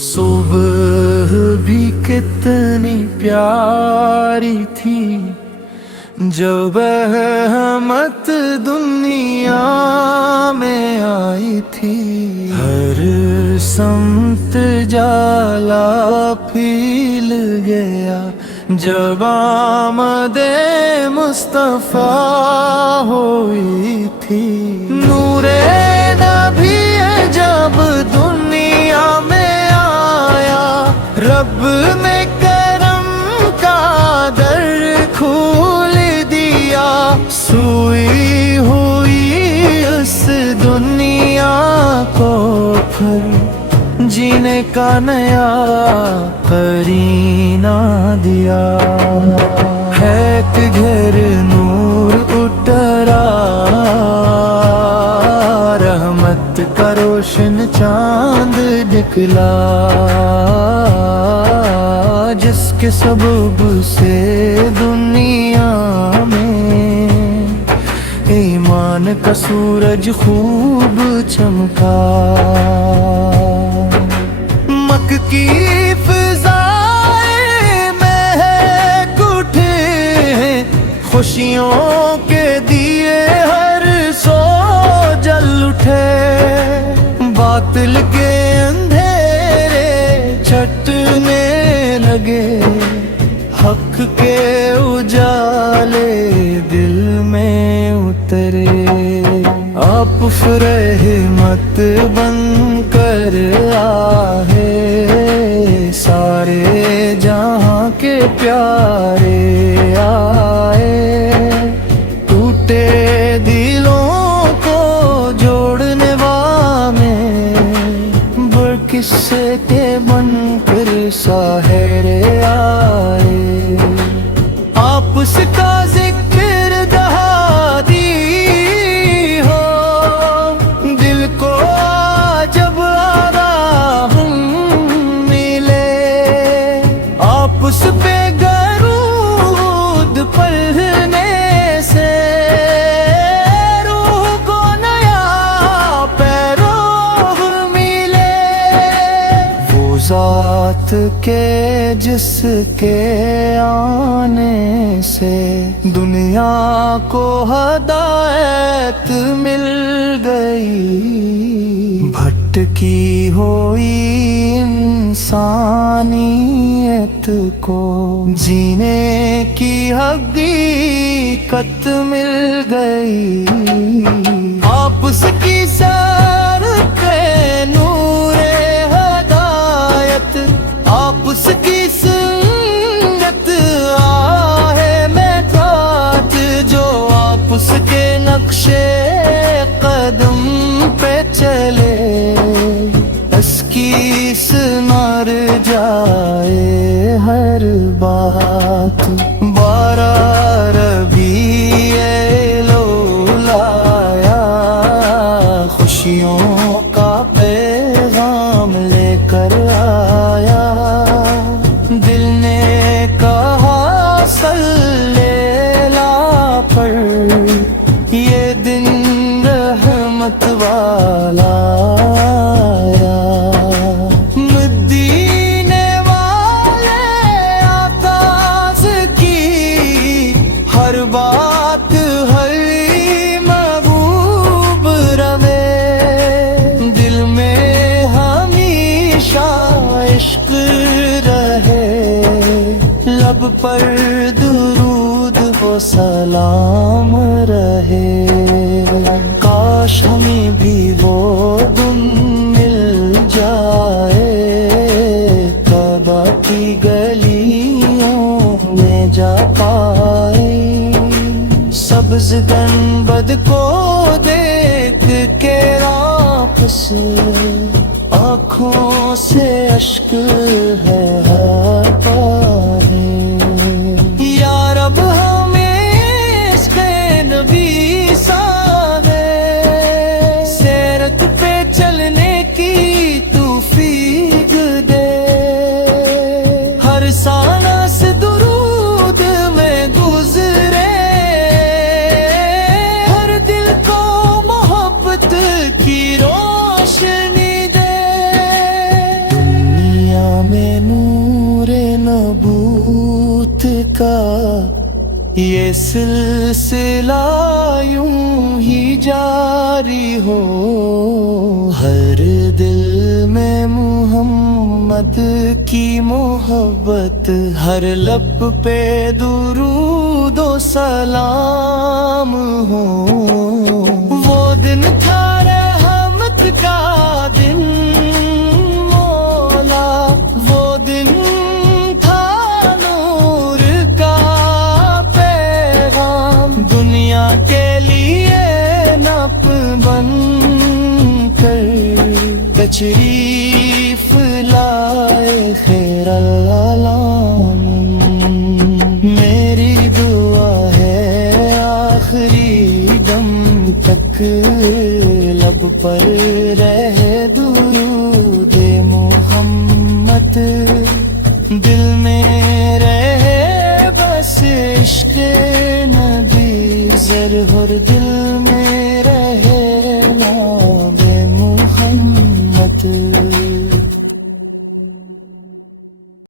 صبح بھی کتنی پیاری تھی جب رحمت دنیا میں آئی تھی۔ ہر سمت جالا پھیل گیا جب آمد مصطفیٰ ہوئی تھی۔ نور نبی جب دنیا میں آیا، رب نے کرم کا در کھول دیا۔ سوئی ہوئی اس دنیا کو پھر جینے کا نیا قرینہ دیا۔ ہے کہ گھر نور اترا، رحمت کا روشن چاند نکلا، جس کے سبب سے دنیا میں ایمان کا سورج خوب چمکا۔ مکہ کی فضائیں مہک اٹھے، خوشیوں کے دیے ہر سو جل اٹھے۔ باطل کے اندھیرے چھٹنے لگے، حق کے اجالے دل میں اترے۔ آپ رحمت بن کر آئے، سارے جہاں کے پیارے آئے۔ ٹوٹے دلوں کو جوڑنے والے، برقصے کے بن کر ساحرے آئے۔ آپس کا ذکر دہادی ہو، دل کو جب آرام ملے۔ آپس پہ درود پڑھنے سے روح کو نیا پیروح ملے۔ وہ ذات کے جس کے آنے سے دنیا کو ہدایت مل گئی۔ بھٹکی ہوئی انسانیت کو جینے کی حقیقت مل گئی۔ آپس کی سر کے نور ہدایت، آپس کی سنت آہے میں کاٹ، جو آپس کے نقشے قدم پہ چلے، اس کی سنار جائے ہر بات۔ 12 ربیع الاولی آیا، خوشیوں کا پیغام لے کر آیا۔ دل نے کہا صلی اللہ پر، یہ دن رحمت والا آیا۔ مدینے والے آغاز کی ہر بات ہر محبوب روے، دل میں ہمیشہ عشق رہے، لب پر درود و سلام رہے۔ کاش ہمیں بھی وہ دن مل جائے، کعبہ کی گلیوں میں جا پائے۔ سبز گنبد کو دیکھ کے واپس آنکھوں سے اشک ہے پارے۔ یا رب ہمیں اس نبی ساوے، سیرت پہ چلنے کی توفیق دے۔ ہر سانہ سے درود میں گزرے، ہر دل کو محبت کی روشنی دے۔ کا یہ سلسلہ یوں ہی جاری ہو، ہر دل میں محمد کی محبت، ہر لب پہ درود و سلام ہو۔ وہ دن تھا رحمت کا دن مولا، وہ دن تھا نور کا پیغام، دنیا کے لیے نپ بن کر تشریف لائے خیر العالم۔ میری دعا ہے آخری دم تک لب پر رہے درود محمد، دل میں رہے بس عشق نبی، ذرہر دل میں رہے لا